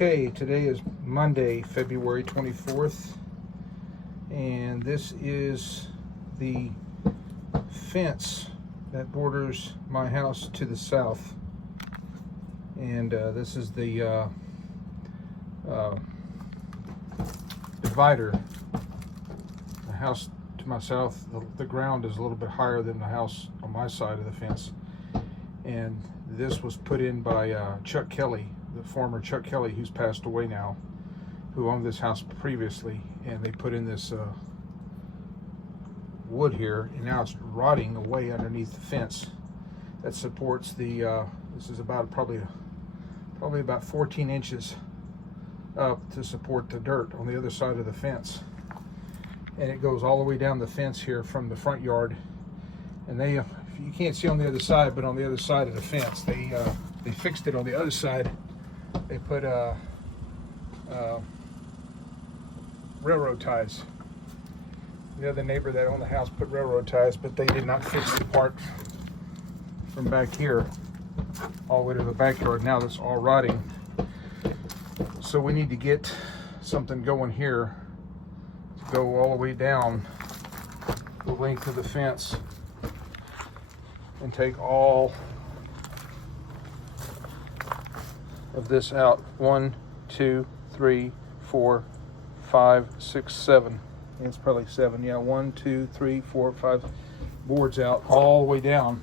Okay, today is Monday, February 24th, and this is the fence that borders my house to the south. And this is the divider. The house to my south, the ground is a little bit higher than the house on my side of the fence. And this was put in by Chuck Kelly, the former Chuck Kelly, who's passed away now, who owned this house previously. And they put in this wood here, and now it's rotting away underneath the fence that supports the this is about probably about 14 inches up to support the dirt on the other side of the fence. And it goes all the way down the fence here from the front yard. And they, you can't see on the other side, but on the other side of the fence, they fixed it on the other side. They put railroad ties. The other neighbor that owned the house put railroad ties, but they did not fix the part from back here all the way to the backyard. Now that's all rotting. So we need to get something going here to go all the way down the length of the fence and take all of this out. 1, 2, 3, 4, 5, 6, 7. It's probably 7. Yeah, 1, 2, 3, 4, 5 boards out all the way down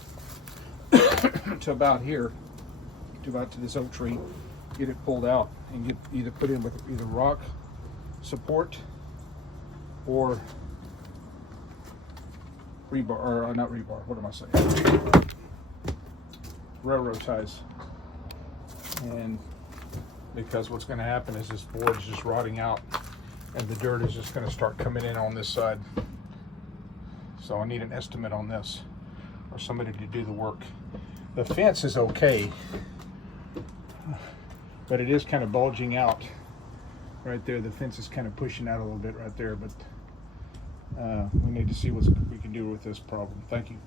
to about here, to about to this oak tree. Get it pulled out and get either put in with either rock support or rebar, or not rebar. What am I saying? Railroad ties. And because what's going to happen is this board is just rotting out, and the dirt is just going to start coming in on this side. So I need an estimate on this, or somebody to do the work. The fence is okay, but it is kind of bulging out right there. The fence is kind of pushing out a little bit right there, but we need to see what we can do with this problem. Thank you.